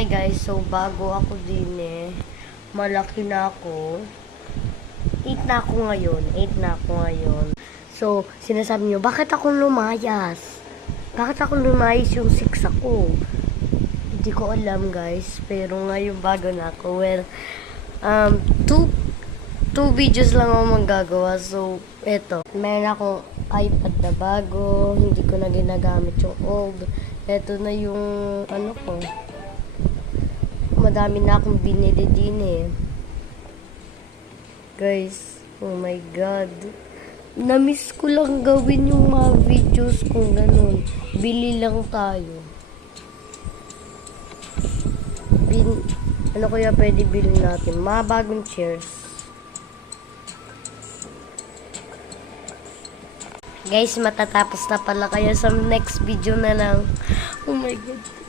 Hi guys, so bago ako din malaki na ako. 8 na ako ngayon. So, sinasabi niyo, bakit ako lumayas? Bakit ako lumayas yung 6 ako? Hindi ko alam guys, pero ngayon bago na ako. Well, two videos lang ako magagawa. So, eto. Meron akong iPad na bago. Hindi ko na ginagamit yung old. Eto na yung ano ko. Madami na akong binili din Guys, oh my God. Na-miss ko lang gawin yung mga videos kung ganun. Bili lang tayo. Ano kaya pwede bilhin natin? Mga bagong chairs. Guys, matatapos na pala kayo sa next video na lang. Oh my God.